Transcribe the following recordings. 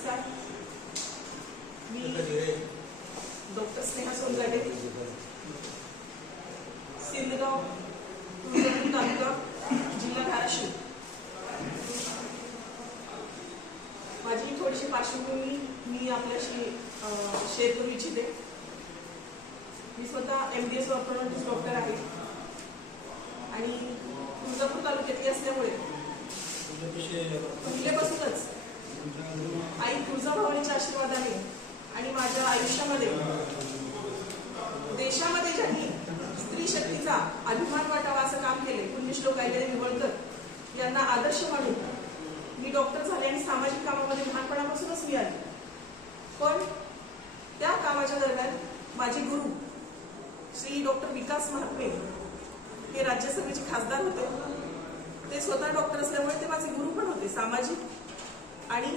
नमस्कार. मी डॉक्टर स्नेहा सोनगाडे, सिंदगाव, तुळजापूर तालुका, जिल्हा धाराशिव. माझी थोडीशी पार्श्वभूमी मी आपल्याशी शेअर करू इच्छिते. मी स्वतः MDS ऑर्थोडॉन्टिस्ट डॉक्टर आहे आणि तुळजापूर तालुक्यातली असल्यामुळे पहिल्यापासूनच आई तुळजाभवानीच्या आशीर्वादाने आणि माझ्या आयुष्यामध्ये देशामध्ये ज्यांनी स्त्री शक्तीचा अभिमान वाटावा असं काम केले पुण्यश्लोक अहिल्यादेवी होळकर यांना आदर्श मानून मी डॉक्टर झाले आणि सामाजिक कामामध्ये लहानपणापासूनच मी आले. पण त्या कामाच्या दरम्यान माझे गुरु श्री डॉक्टर विकास महात्मे हे राज्यसभेचे खासदार होते. ते स्वतः डॉक्टर असल्यामुळे ते माझे गुरु पण होते सामाजिक आणि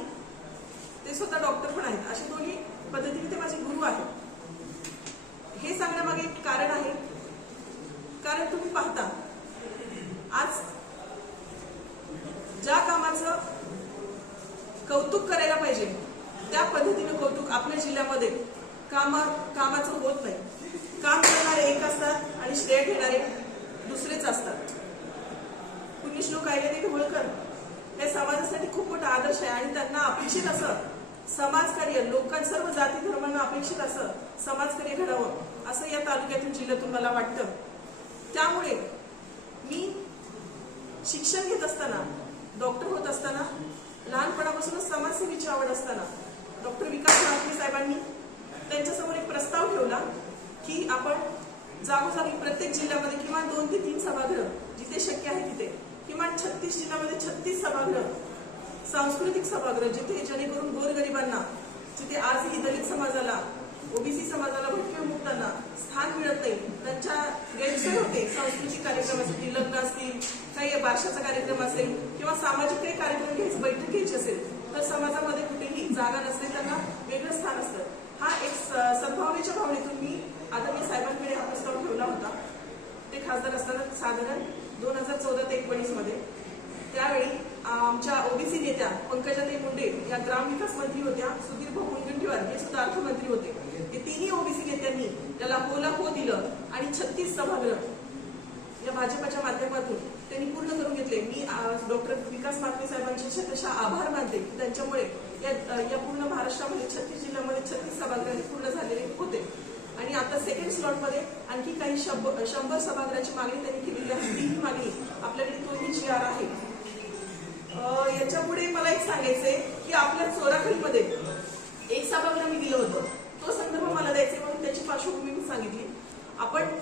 ते स्वतः डॉक्टर पण आहेत. अशा दोन्ही पद्धतीने ते माझे गुरु आहेत. हे सांगण्यामागे एक कारण आहे. कारण तुम्ही पाहता आज ज्या कामाचं कौतुक करायला पाहिजे त्या पद्धतीने कौतुक आपल्या जिल्ह्यामध्ये कामाचं होत नाही. काम करणारे एक असतात आणि श्रेय घेणारे दुसरेच असतात. पुण्यश्लोक अहिल्यादेवी होळकर हे समाजासाठी खूप मोठा आदर्श आहे आणि त्यांना अपेक्षित असं समाजकार्य सर्व जाती धर्मांना अपेक्षित असं समाजकार्य घडावं असं या तालुक्यातून जिल्ह्यातून मला वाटतं. त्यामुळे मी शिक्षण घेत असताना डॉक्टर होत असताना लहानपणापासूनच समाजसेवेची आवड असताना डॉक्टर विकास महात्मे साहेबांनी त्यांच्यासमोर एक प्रस्ताव ठेवला की आपण जागोजागी प्रत्येक जिल्ह्यामध्ये किमान 2 ते 3 सभागृह जिथे शक्य आहे तिथे किमान 36 जिल्ह्यामध्ये 36 सभागृह सांस्कृतिक सभागृह जिथे जेणेकरून गोरगरिबांना जिथे आजही दलित समाजाला ओबीसी समाजाला भटक्या स्थान मिळत नाही त्यांच्या गैरसोय होते. सांस्कृतिक कार्यक्रमासाठी लग्न असतील काही बारशाचा कार्यक्रम असेल किंवा सामाजिक काही कार्यक्रम घ्यायचे बैठक घ्यायची असेल तर समाजामध्ये कुठेही जागा नसते त्यांना वेगळं स्थान असतं. हा एक सद्भावनेच्या भावनेतून मी आदरणीय साहेबांकडे हा प्रस्ताव ठेवला होता. ते खासदार असताना साधारण 2014 ते 19 मध्ये. त्यावेळी आमच्या ओबीसी नेत्या पंकजाताई मुंडे या ग्रामविकास मंत्री होत्या. सुधीर भाऊ मुनगंटीवार हे सुद्धा अर्थमंत्री होते. हे तिन्ही ओबीसी नेत्यांनी त्याला होला हो दिलं आणि 36 सभागृह या भाजपच्या माध्यमातून त्यांनी पूर्ण करून घेतले. मी डॉक्टर विकास महात्मे साहेबांचे शतशः आभार मानते की त्यांच्यामुळे या पूर्ण महाराष्ट्रामध्ये 36 जिल्ह्यामध्ये 36 सभागृह पूर्ण झालेले होते. आणि आता सेकंड स्लॉट मध्ये आणखी काही 100 सभागृहाची मागणी त्यांनी केलेली आहे. ही मागणी आपल्याकडे तोही GR आहे. याच्यापुढे मला एक सांगायचंय की आपल्या चोराखळीमध्ये एक सभागृह मी दिलं होतं. तो संदर्भ मला द्यायचा म्हणून त्याची पार्श्वभूमी मी सांगितली. आपण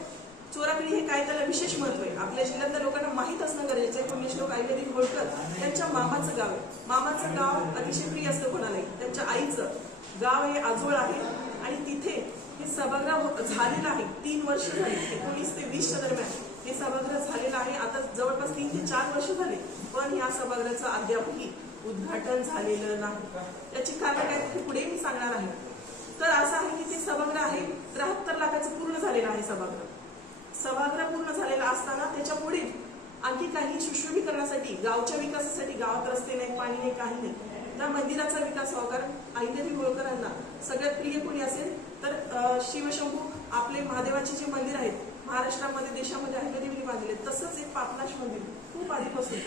चोराखळी हे काय त्याला विशेष महत्व आहे. आपल्या जिल्ह्यातल्या लोकांना माहीत असणं गरजेचं आहे. पुण्यश्लोक अहिल्यादेवी होळकर यांच्या मामाचं गाव आहे. मामाचं गाव अतिशय प्रिय असतं कोणालाही. त्यांच्या आईचं गाव हे आजोळ आहे आणि तिथे हे सभागृह झालेलं आहे. 3 वर्ष झाली. 19 ते 20 दरम्यान हे सभागृह झालेलं आहे. आता जवळपास 3 ते 4 वर्ष झाले पण या सभागृहाचं अद्यापही उद्घाटन झालेलं नाही. याची कारण काय ते पुढे मी सांगणार आहे. तर असं आहे की ते सभागृह आहे 73 लाखाचं पूर्ण झालेलं आहे. सभागृह पूर्ण झालेला असताना त्याच्या पुढे आणखी काही सुशोभीकरणासाठी गावच्या विकासासाठी गावात रस्ते नाही पाणी नाही काही नाही त्या मंदिराचा विकास व्हावा. कारण अहिल्यादेवी होळकरांना सगळ्यात प्रिय कोणी असेल तर शिवशंभू आपले महादेवाचे जे मंदिर आहेत महाराष्ट्रामध्ये देशामध्ये अहिल्यादेवीने बांधले. तसंच एक पापनाश मंदिर खूप आधीपासून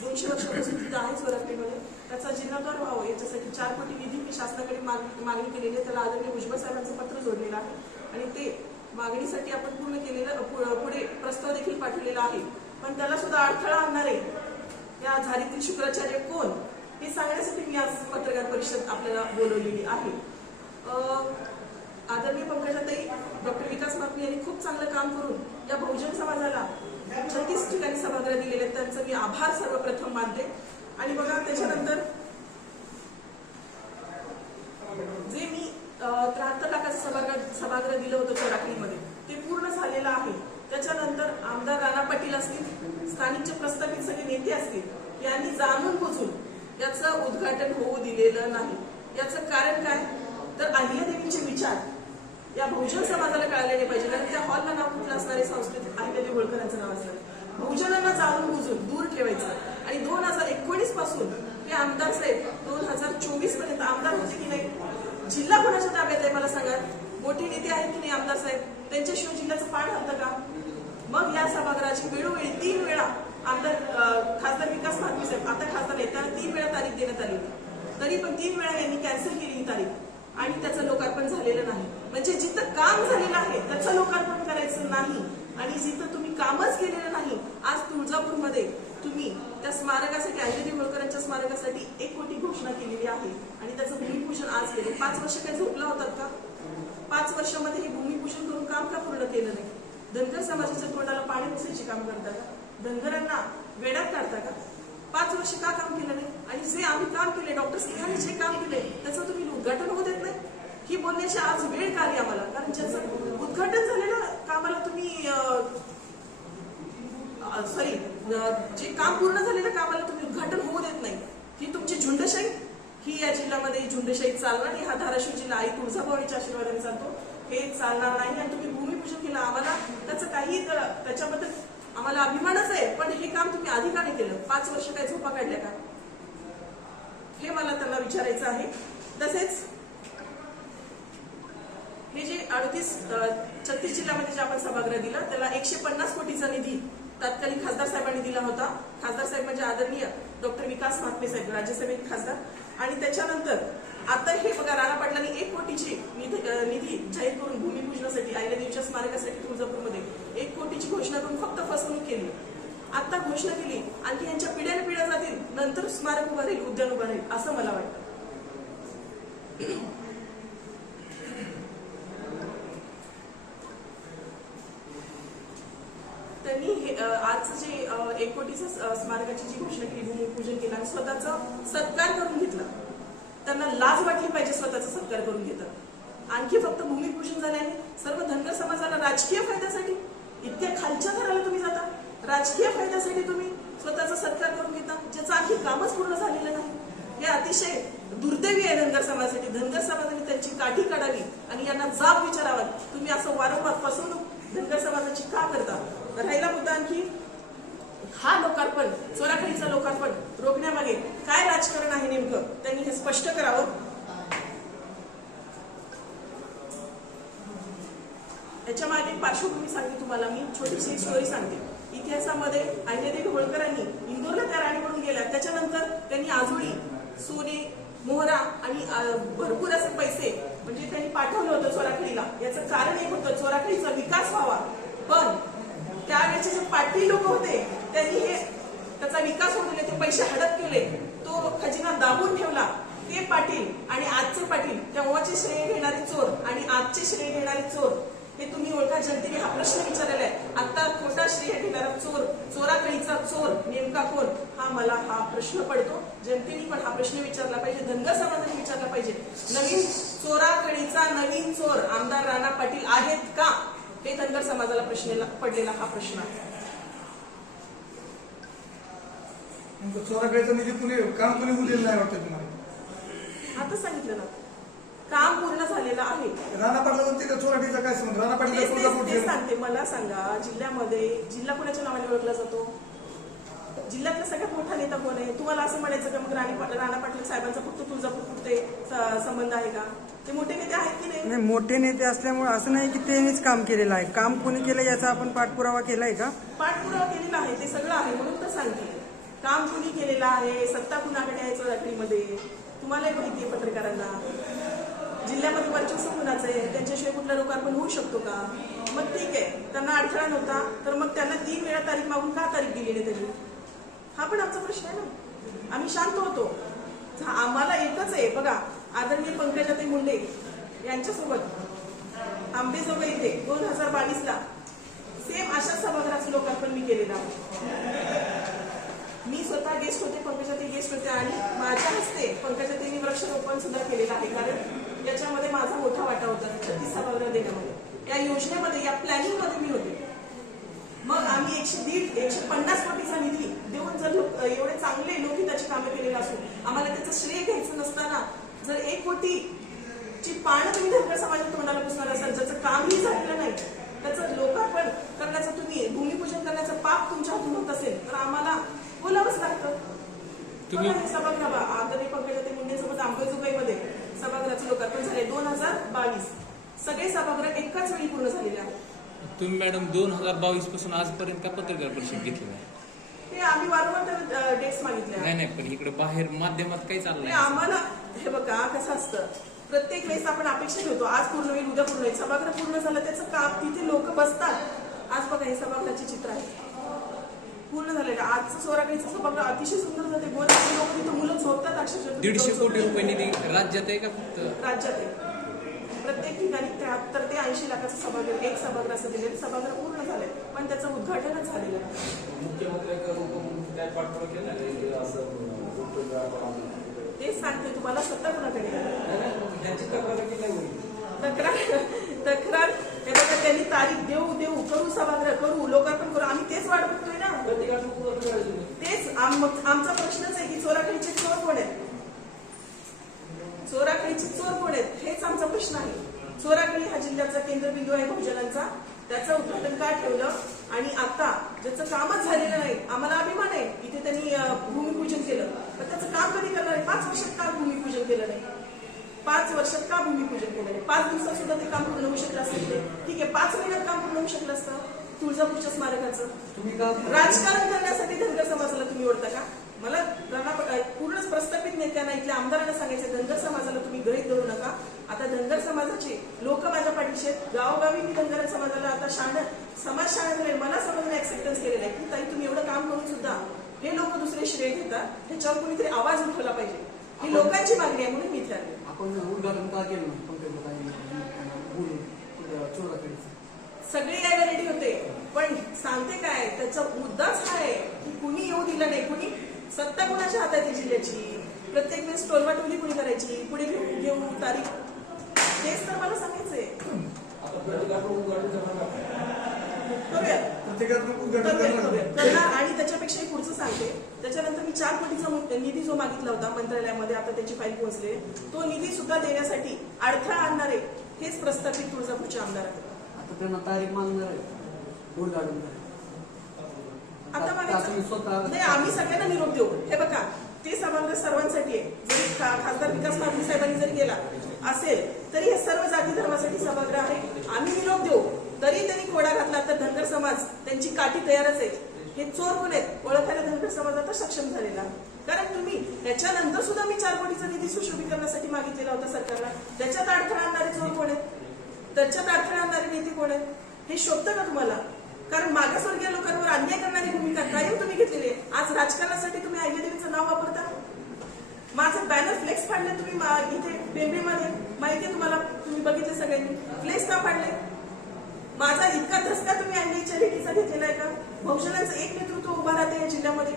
200 वर्षापासून तिथे आहे चोराखळीमध्ये. त्याचा जीर्णोद्धार व्हावा याच्यासाठी 4 कोटी निधी मी शासनाकडे मागणी केलेली आहे. त्याला आदरणीय भुजबळ साहेबांचं पत्र जोडलेलं आहे आणि ते मागणीसाठी आपण पूर्ण केलेलं पुढे प्रस्ताव देखील पाठवलेला आहे. पण त्याला सुद्धा अडथळा आणणारे या झारीतील शुक्राचार्य कोण हे सांगण्यासाठी मी आज पत्रकार परिषद आपल्याला बोलवलेली आहे. आदरणीय पंकजाताई डॉक्टर विकास महात्मे यांनी खूप चांगलं काम करून या बहुजन समाजाला 36 ठिकाणी सभागृह दिलेले आहेत. त्यांचं मी आभार सर्वप्रथम मानते. आणि बघा त्याच्यानंतर जे मी 73 लाखाचं सभागृह दिलं होतं चोराखळीमध्ये ते पूर्ण झालेलं आहे. त्याच्यानंतर आमदार राणा पाटील असतील स्थानिकचे प्रस्थापित सगळे नेते असतील यांनी जाणून बुजून याचं उद्घाटन होऊ दिलेलं नाही. याचं कारण काय तर अहिल्यादेवींचे विचार या बहुजन समाजाला कळालेले पाहिजे. कारण त्या हॉलला नाव कुठलं असणारे सांस्कृतिक अहिल्यादेवी होळकरांचं नाव असणार. बहुजनांना जाणून बुजून दूर ठेवायचं आणि 2019 पासून हे आमदार साहेब 2024 पर्यंत आमदार होते की नाही? जिल्हा कोणाच्या ताब्यात आहे मला सांगा? मोठे नेते आहेत की नाही आमदार साहेब? त्यांच्याशिवाय जिल्ह्याचं पान हलतं का? मग या सभागृहाची वेळोवेळी 3 वेळा आमदार खासदार विकास महात्मे साहेब आता खासदार आहेत त्यांना 3 वेळा तारीख देण्यात आली होती, तरी पण 3 वेळा यांनी कॅन्सल केली ही तारीख आणि त्याचं लोकार्पण झालेलं नाही. म्हणजे जिथं काम झालेलं आहे त्याचं लोकार्पण करायचं नाही आणि जिथं तुम्ही कामच केलेलं नाही. आज तुळजापूरमध्ये तुम्ही त्या स्मारकासाठी अहिल्यादेवी होळकरांच्या स्मारकासाठी 1 कोटी घोषणा केलेली आहे आणि त्याचं भूमिपूजन आज केले. 5 वर्ष काय झोपला होतात का? 5 वर्षामध्ये हे भूमिपूजन करून काम का पूर्ण केलं नाही? धनगर समाजाच्या तोंडाला पाणी पुसायचे काम करता का? धनगरांना वेड्यात काढता का? 5 वर्ष का काम केलं नाही? आणि जे आम्ही काम केले, डॉक्टर सिंहांनी जे काम केले त्याचं तुम्ही उद्घाटन होऊ देत नाही? ही बोलण्याची आज वेळ का आली आम्हाला? कारण ज्याचं उद्घाटन झालेलं कामाला तुम्ही जे काम पूर्ण झालेलं कामाला तुम्ही उद्घाटन होऊ देत नाही. ही तुमची झुंडशाही, ही या जिल्ह्यामध्ये झुंडशाही चालणार. हा धाराशिव जिल्हा आई तुळजाभवानीच्या आशीर्वादाने चालतो, हे चालणार नाही. आणि तुम्ही भूमिपूजन केलं, आम्हाला त्याचं काही त्याच्याबद्दल आम्हाला अभिमानच आहे, पण हे काम तुम्ही आधी का नाही केलं? 5 वर्ष काय झोपा काढल्या का? हे मला त्यांना विचारायचं आहे. तसेच हे जे 36 जिल्ह्यामध्ये जे आपण सभागृह दिलं त्याला 150 कोटीचा निधी तत्कालीन खासदार साहेबांनी दिला होता. खासदार साहेब म्हणजे आदरणीय डॉक्टर विकास महात्मे साहेब, राज्यसभेत खासदार. आणि त्याच्यानंतर आता हे बघा, राणा पाटलांनी 1 कोटीची निधी जाहीर करून भूमिपूजनासाठी अहिल्यादेवीच्या स्मारकासाठी तुळजापूरमध्ये 1 कोटीची घोषणा करून फक्त फसवणूक केली. आता घोषणा केली, आणखी यांच्या पिढ्याने पिढ्या जातील, नंतर स्मारक उभं राहील, उद्यान उभं राहील असं मला वाटतं. त्यांनी आजचं जे 1 कोटीचं स्मारकाची जी घोषणा केली, भूमिपूजन केलं आणि स्वतःचा सत्कार करून घेतला. त्यांना लाज वाटली पाहिजे स्वतःचा सत्कार करून घेतात. आणखी फक्त भूमिपूजन झाल्याने सर्व धनगर समाजाला राजकीय फायद्यासाठी इतक्या खालच्या थराला तुम्ही जाता, राजकीय फायद्यासाठी तुम्ही स्वतःचा सत्कार करून घेता, ज्याचं आणखी कामच पूर्ण झालेलं नाही. हे अतिशय दुर्दैवी आहे धनगर समाजासाठी. धनगर समाजाने त्यांची काठी काढावी आणि यांना जाब विचारावा, तुम्ही असं वारंवार फसवणूक धनगर समाजाची का करता? राहिला मुद्दा आणखी हा लोकार्पण, चोराखडीचं लोकार्पण रोखण्यामागे काय राजकारण आहे नेमकं, त्यांनी हे स्पष्ट करावं. याच्या मागे पार्श्वभूमी सांगते तुम्हाला मी, छोटीशी स्टोरी सांगते. इतिहासामध्ये अहिल्यादेवी होळकरांनी इंदोरला त्या राणी म्हणून गेल्या, त्याच्यानंतर त्यांनी आजोळी, सोने, मोहरा आणि भरपूर असे पैसे म्हणजे त्यांनी पाठवलं होतं चोराखडीला. याचं कारण एक होतं, चोराखडीचा विकास व्हावा. पण त्यावेळेचे जे पाटील लोक होते त्यांनी त्याचा विकास होऊ दिले, ते पैसे हडप केले, तो खजिना दाबून ठेवला. ते पाटील आणि आजचे पाटील, तेव्हाचे श्रेय घेणारे चोर आणि आजचे श्रेय घेणारे चोर, हे तुम्ही ओळखा. जनतेने हा प्रश्न विचारलेला आहे. आता खोटा श्रेय घेणारा चोर, चोराखडीचा चोर नेमका कोण, हा प्रश्न पडतो. जनतेने पण हा प्रश्न विचारला पाहिजे, धनगर समाजाने विचारला पाहिजे. नवीन चोराखडीचा नवीन चोर आमदार राणा पाटील आहेत का, हे धनगर समाजाला पडलेला हा प्रश्न आहे. चोराखडीचा निधी काम कोणी उरलेलं नाही वाटतं तुम्हाला? आता सांगितलं ना, काम पूर्ण झालेलं आहे. राणा पाटला चोराखडीचा काय संबंध? राणा पाटील सांगते, मला सांगा, जिल्ह्यामध्ये जिल्हा कोणाच्या नावाने ओळखला जातो? जिल्ह्यातला सगळ्यात मोठा नेता कोण आहे? तुम्हाला असं म्हणायचं का मग राणा पाटील साहेबांचा फक्त तुळजापूर पुरते संबंध आहे का? ते मोठे नेते आहेत की नाही? मोठे नेते असल्यामुळे असं नाही की त्यांनीच काम केलेलं आहे. काम कोणी केलं याचा आपण पाठपुरावा केलाय का? पाठपुरावा केलेला आहे, ते सगळं आहे. म्हणून तर सांगते, काम कुणी केलेलं आहे, सत्ता कुणाकडे आहे चोराखडीमध्ये, तुम्हालाही माहिती आहे पत्रकारांना. जिल्ह्यामध्ये वर्चस्व कुणाचं आहे, त्यांच्याशिवाय कुठलं लोकार्पण होऊ शकतो का? मग ठीक आहे, त्यांना अडथळा नव्हता तर मग त्यांना 3 वेळा तारीख मागून का तारीख दिली नाही त्यांनी? हा पण आमचा प्रश्न आहे ना. आम्ही शांत होतो. आम्हाला एकच आहे बघा, आदरणीय पंकजाताई मुंडे यांच्यासोबत आंबेजोगाई इथे 2022ला सेम अशा सभागृहाचं लोकार्पण मी केलेलं आहे. मी स्वतः गेस्ट होते, पंकजाताई गेस्ट होते आणि माझ्या हस्ते पंकजाताईंनी वृक्षारोपण सुद्धा केलेलं आहे. कारण याच्यामध्ये माझा मोठा वाटा होता 36 सभागृह देण्यामध्ये. या योजनेमध्ये, या प्लॅनिंगमध्ये मी होते. मग आम्ही 150 कोटीचा निधी देऊन जर एवढे चांगले लोकहिताची कामे केलेली असून आम्हाला त्याचं श्रेय घ्यायचं नसताना जर 1 कोटीची पानं तुम्ही धनगर समाजाच्या तोंडाला पुसणार असाल, ज्याचं कामही झालेलं नाही, त्याचं लोकार्पण करण्याचं, तुम्ही भूमिपूजन करण्याचं पाप तुमच्या हातून होत असेल तर आम्हाला बोलावंच लागतं. सभागृह आदरणीय पंकजाताई मुंडे सोबत अंबाजोगाईमध्ये सभागृहाचं लोकार्पण झाले 2022. सगळे सभागृह एकाच वेळी पूर्ण झालेले आहेत. तुम्ही मॅडम 2022 पासून आजपर्यंत का पत्रकार परिषद घेतली नाही? ते आम्ही वारंवार डेट्स मागितले आहेत. नाही पण इकडे बाहेर माध्यमात काही चाललं आणि नाही. आम्हाला हे बघा कसं असतं, प्रत्येक वेळेस आपण अपेक्षा ठेवतो आज पूर्ण होईल उद्या पूर्ण होईल. सभागृह पूर्ण झालं त्याचं काम, तिथे लोक बसतात. आज बघा हे सभागृहाचे चित्र आहे पूर्ण झालेलं. आजचं सोराकडीचं सभागृह अतिशय सुंदर जाते. गोरगरीब लोक तिथं मुलं झोपतात अक्षरशः. 150 कोटी रुपये निधी राज्यात आहे का फक्त राज्यात आहे. प्रत्येक ठिकाणी 73 ते 80 लाखाचं सभागृह, एक सभागृह असं दिलेलं. सभागृह पूर्ण झालंय पण त्याचं उद्घाटनच झालेलं तेच सांगते तुम्हाला. सत्ता कुणाकडे तक्रार हे बघा, त्यांनी तारीख देऊ करू, सभागृह करू, लोकार्पण करू. आम्ही तेच वाट बघतोय ना. तेच आमचा प्रश्नच आहे की चोराखडीचे चोर कोण आहेत, चोराखडीचे चोर कोण आहेत हेच आमचा प्रश्न आहे. चोराखडी हा जिल्ह्याचा केंद्रबिंदू आहे बहुजनांचा. त्याचं उद्घाटन का ठेवलं? आणि आता ज्याचं कामच झालेलं नाही, आम्हाला अभिमान आहे इथे त्यांनी भूमिपूजन केलं, पण त्याचं काम कधी करणार आहे? 5 वर्षात का भूमिपूजन केलं नाही? 5 वर्षात का भूमिपूजन केलं नाही? 5 दिवसात सुद्धा ते काम पूर्ण होऊ शकलं असतं. ठीक आहे, 5 महिन्यात काम पूर्ण होऊ शकलं असतं तुळजापूरच्या स्मारकाचं. राजकारण करण्यासाठी धनगर समाजाला तुम्ही ओढता का? मला पूर्णच प्रस्थापित नेत्यांना, इथल्या आमदारांना सांगायचं, धनगर समाजाला तुम्ही गृहीत धरू नका. आता धनगर समाजाचे लोक माझ्या पाठीशी आहेत. गावोगावी मी धनगर समाजाला आता समाज शाळा झाले. मला समाजाने ऍक्सेप्टन्स केलेलं आहे की ताई तुम्ही एवढं काम करून सुद्धा हे लोक दुसरे श्रेय घेतात. ह्याच्यावर कोणीतरी आवाज उठवला पाहिजे. ही लोकांची मागणी आहे म्हणून मी इथे आले. आपण उद्घाटन का केलं सगळे यायला रेडी होते, पण सांगते काय, त्याचा मुद्दाच हा आहे की कुणी येऊ दिलं नाही. कुणी सत्ता कुणाच्या हातात आहे जिल्ह्याची? प्रत्येक वेळेस टोलवाटोली कुणी करायची? पुढे घेऊ तारीख, हेच तर मला सांगायचंय. करणार. आणि त्याच्यापेक्षाही पुढचं सांगते. त्याच्यानंतर मी 4 कोटीचा निधी जो मागितला होता मंत्रालयामध्ये, आता त्याची फाईल पोहोचले. तो निधी सुद्धा देण्यासाठी अडथळा आणणारे हेच प्रस्थापित तुळजापूरचे आमदार आहेत. आता त्यांना तारीख मागणार आहे उद्घाटन. आता नाही, आम्ही सगळ्यांना निरोप देऊ. हे बघा, ते सभागृह सर्वांसाठी आहे. जरी खासदार विकास पाटील साहेबांनी जरी गेला असेल तरी हे सर्व जाती धर्मासाठी सभागृह आहे. आम्ही निरोप देऊ. तरी त्यांनी कोडा घातला तर धनगर समाज त्यांची काठी तयारच आहे. हे चोर कोण आहेत ओळखायला धनगर समाज आता सक्षम झालेला. कारण तुम्ही त्याच्यानंतर सुद्धा मी 4 कोटीचा निधी सुशोभीकरणासाठी मागितलेला होता सरकारला. त्याच्यात अडथळा आणणारे चोर कोण आहेत? त्याच्यात अडथळा आणणारे नेते कोण आहेत? हे शोभतं का तुम्हाला? कारण मागासवर्गीय लोकांवर अन्याय करणारी भूमिका कायम तुम्ही घेतलेली आहे. आज राजकारणासाठी तुम्ही अहिल्यादेवीचं नाव वापरता. माझं बॅनर फ्लेक्स फाडले तुम्ही इथे बेंबळीमध्ये, माहितीये तुम्हाला, तुम्ही बघितले सगळ्यांनी. फ्लेक्स का फाडले? माझा इतका धसका तुम्ही अहिल्याच्या लेखीचा घेतलेला आहे का? बहुजनांचं एक नेतृत्व उभा राहते या जिल्ह्यामध्ये.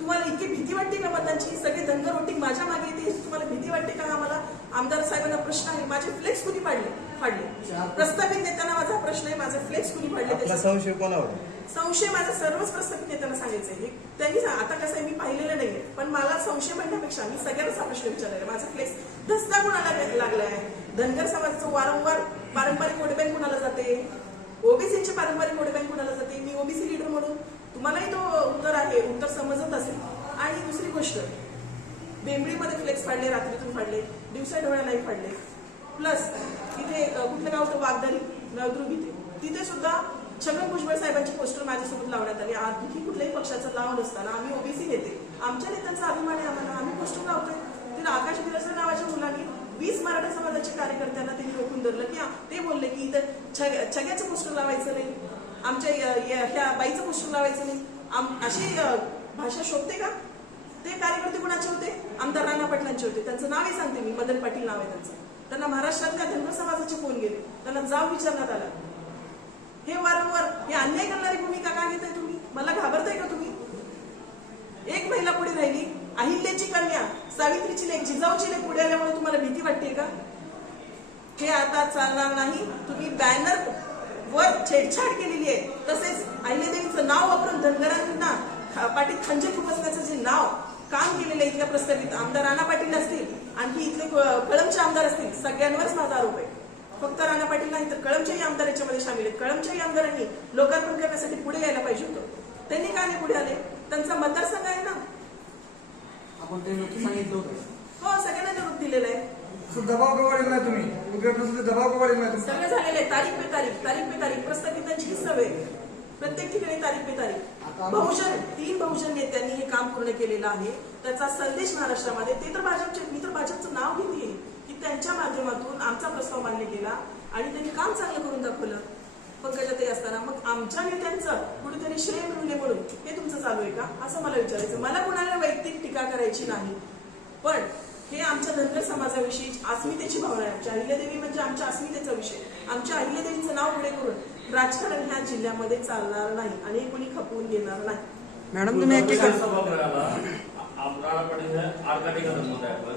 तुम्हाला इतकी भीती वाटते का मतांची? सगळे धनगर वोटिंग माझ्या मागे येते, तुम्हाला भीती वाटते का? आम्हाला आमदार साहेबांना प्रश्न आहे, माझे फ्लेक्स कुणी फाडले? प्रस्थापित नेत्यांना माझा प्रश्न आहे, माझे फ्लेक्स कुणी फाडले? संशय कोणावर? संशय माझा सर्वच प्रस्थापित नेत्यांना सांगायचंय. त्यांनी आता कसं आहे, मी पाहिलेलं नाहीये, पण मला संशय म्हणण्यापेक्षा मी सगळ्यांनाच हा प्रश्न विचारलेला. माझा फ्लेक्स धसका कुणाला लागलाय? धनगर समाजाचं वारंवार पारंपरिक वोट बँक कुणाला जाते? ओबीसीचे पारंपरिक वोट बँक कुणाला जाते? मी ओबीसी लीडर म्हणून तुम्हालाही तो उत्तर समजत असेल. आणि दुसरी गोष्ट, बेंबळीमध्ये फ्लेक्स फाडले, रात्रीतून फाडले, दिवसा डोळ्या नाही फाडले. प्लस तिथे कुठलं गाव होतं, वागदारी नळदुर्ग, तिथे सुद्धा छगन भुजबळ साहेबांची पोस्टर माझ्यासोबत लावण्यात आली. आणखी कुठल्याही पक्षाचं नाव नसताना आम्ही ओबीसी नेते, आमच्या नेत्यांचा अभिमान आहे आम्हाला, आम्ही पोस्टर लावतोय. तिथे आकाश विलासराव नावाच्या मुलांनी 20 मराठा समाजाच्या कार्यकर्त्यांना त्यांनी रोखून धरलं की ते बोलले की इथं छग्याचं पोस्टर लावायचं नाही, आमच्या ह्या बाईचं पोस्टर लावायचं नाही. अशी भाषा शोभते का? ते कार्यकर्ते कुणाचे होते? आमदार राणा पाटलांचे होते. त्यांचं नावही सांगते मी, मदन पाटील नाव आहे त्यांचं. त्यांना महाराष्ट्रातल्या धनगर समाजाचे फोन गेले, त्यांना जाब विचारण्यात आला. हे वारंवार हे अन्याय करणारी भूमिका का घेताय तुम्ही? मला घाबरताय का तुम्ही? एक महिला पुढे राहिली, अहिल्याची कन्या, सावित्रीची लेक, जिजाऊची लेक पुढे आल्यामुळे तुम्हाला भीती वाटते का? हे आता चालणार नाही. तुम्ही बॅनर वर छेडछाड केलेली आहे, तसेच अहिल्यादेवीचं नाव वापरून धनगरांना पाठीत खंजीर खुपसण्याचं जे नाव काम केलेलं आहे इथल्या प्रस्तावित आमदार राणा पाटील असतील, आणखी इथले कळमचे आमदार असतील, सगळ्यांवरच माझा आरोप आहे. फक्त राणा पाटील नाही तर कळमच्याही आमदार याच्यामध्ये सामील आहेत. कळमच्याही आमदारांनी लोकार्पण करण्यासाठी पुढे यायला पाहिजे होतं. त्यांनी का नाही पुढे आले? त्यांचा मतदारसंघ आहे ना. आपण ते सांगितलं होतं. हो, सगळ्यांना निरोप दिलेला आहे. असं दबाव गवाळीला नाही तुम्ही, उद्घाटनासाठी दबाव गवाळीला नाही तुम्ही. सगळं झालेलं आहे. तारीख पे तारीख प्रस्तावित त्यांची ही सवय आहे. प्रत्येक ठिकाणी तारीख पे तारीख. बहुजन 3 बहुजन नेत्यांनी हे काम पूर्ण केलेलं आहे. त्याचा संदेश महाराष्ट्रामध्ये, ते तर भाजपचे, मी तर भाजपचं नाव घेते की त्यांच्या माध्यमातून आमचा प्रस्ताव मान्य केला आणि त्यांनी काम चांगलं करून दाखवलं. पंकजाताई असताना मग आमच्या नेत्यांचं कुठेतरी श्रेय मिळू नये म्हणून हे तुमचं चालू आहे का, असं मला विचारायचं. मला कोणाला वैयक्तिक टीका करायची नाही, पण हे आमच्या धनगर समाजाविषयी अस्मितेची भावना आहे. आमच्या अहिल्यादेवी म्हणजे आमच्या अस्मितेचा विषय. आमच्या अहिल्यादेवीचं नाव पुढे करून राजकारण ह्या जिल्ह्यामध्ये चालणार नाही आणि हे कोणी खपवून घेणार नाही. मॅडम तुम्ही एक सभागृहाला राणा पाटील आडकाठी करत होते आपण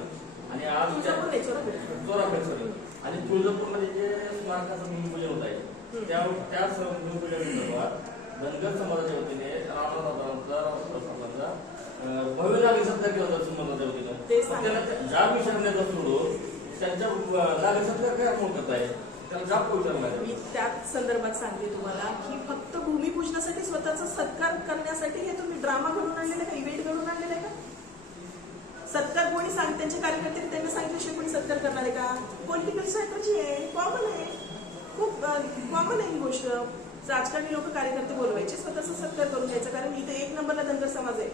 आणि आज तुळजापूर नाही, चोरापेठ. चोरापेठ सगळं आणि तुळजापूरमध्ये जे स्मारकाचं भूमिपूजन होत आहे त्या भूमिपूजन संदर्भात धनगर समाजाच्या वतीने राणा भव्य नागरिक सत्कार केला जातो समाजाच्या ते वतीनं. सांगा. त्याला जाब विचारण्याचा सोडून त्यांच्या नागरिक सत्कार काय म्हणत आहे, त्याला जाब विचारला. मी त्याच संदर्भात सांगते तुम्हाला की फक्त भूमिपूजनासाठी स्वतःचा सत्कार करण्यासाठी हे तुम्ही ड्रामा घडून आणलेला का, इव्हेंट घडून आणलेला आहे का? सत्कार कोणी सांग, त्यांचे कार्यकर्ते त्यांना सांगितल्याशिवाय कोणी सत्कार करणार आहे का? पॉलिटिकल स्ट्रॅटर्जी आहे, कॉमन आहे, खूप कॉमन आहे ही गोष्ट. राजकारणी लोक कार्यकर्ते बोलवायचे, स्वतःचा सत्कार करून घ्यायचा. कारण इथे 1 नंबरला धनगर समाज आहे,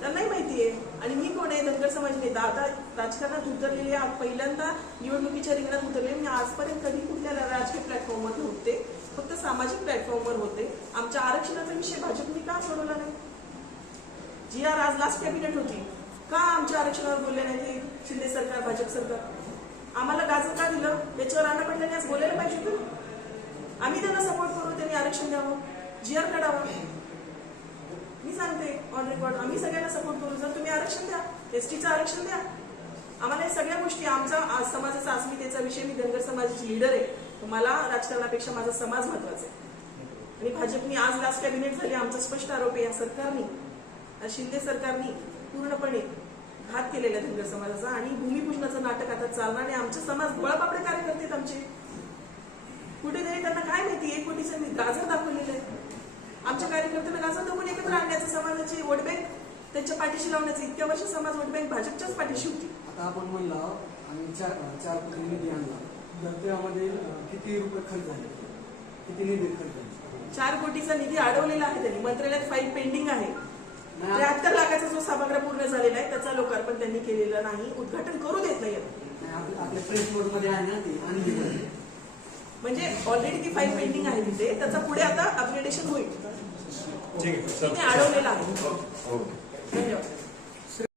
त्यांनाही माहिती आहे. आणि मी कोण आहे, धनगर समाज नेता. आता राजकारणात उतरलेले, पहिल्यांदा निवडणुकीच्या रिंगणात उतरले. मी आजपर्यंत कधी कुठल्या राजकीय प्लॅटफॉर्मवर नव्हते, फक्त सामाजिक प्लॅटफॉर्मवर होते. आमच्या आरक्षणाचा विषय भाजपने का सोडवला नाही? जी आर आज लास्ट कॅबिनेट होती, का आमच्या आरक्षणावर बोलले नाही ते शिंदे सरकार, भाजप सरकार? आम्हाला गाजर का दिलं याच्यावर राणा पाटलांनी आज बोलायला पाहिजे होतं. आम्ही त्यांना सपोर्ट करू, त्यांनी आरक्षण द्यावं, जी आर काढावं. मी सांगते ऑन रेकॉर्ड, आम्ही सगळ्यांना सपोर्ट करू. जर तुम्ही आरक्षण द्या, एसटीचं आरक्षण द्या, आम्हाला या सगळ्या गोष्टी, आमचा समाजाचा अस्मितेचा विषय. मी धनगर समाजाची लीडर आहे, मला राजकारणापेक्षा माझा समाज महत्वाचा आहे. आणि भाजपनी आज लास्ट कॅबिनेट झाली, आमचा स्पष्ट आरोप आहे या सरकारने, शिंदे सरकारने पूर्णपणे घात केलेला धनगर समाजाचा. आणि भूमिपूजनाचं नाटक आता चालणार नाही. आमचे समाज गोळापापडे कार्यकर्ते आमचे, कुठेतरी त्यांना काय माहिती 1 कोटीचं गाजर दाखवलेलं आहे. आमच्या कार्यकर्त्यांना गाजर दाखवून एकत्र आणण्याचं, समाजाची वोट बँक त्यांच्या पाठीशी लावण्याचं. इतक्या वर्ष समाज वोट बँक भाजपच्याच पाठीशी होती. आता आपण म्हणलं आणि 4 कोटी निधी आणला, तर त्यामध्ये किती रुपये खर्च झाले, किती निधी खर्च झाले? 4 कोटीचा निधी अडवलेला आहे त्यांनी. मंत्रालयात फाईल पेंडिंग आहे. 73 लाखाचा जो सभागृह पूर्ण झालेला आहे त्याचा लोकार्पण त्यांनी केलेलं नाही, उद्घाटन करू देत नाही. आपल्या प्रेस बोर्ड मध्ये आहे ना ती, आणि म्हणजे ऑलरेडी ती फाईल पेंडिंग आहे तिथे, त्याचा पुढे आता अपग्रेडेशन होईल. ठीक आहे. तिने अडवलेला आहे. धन्यवाद.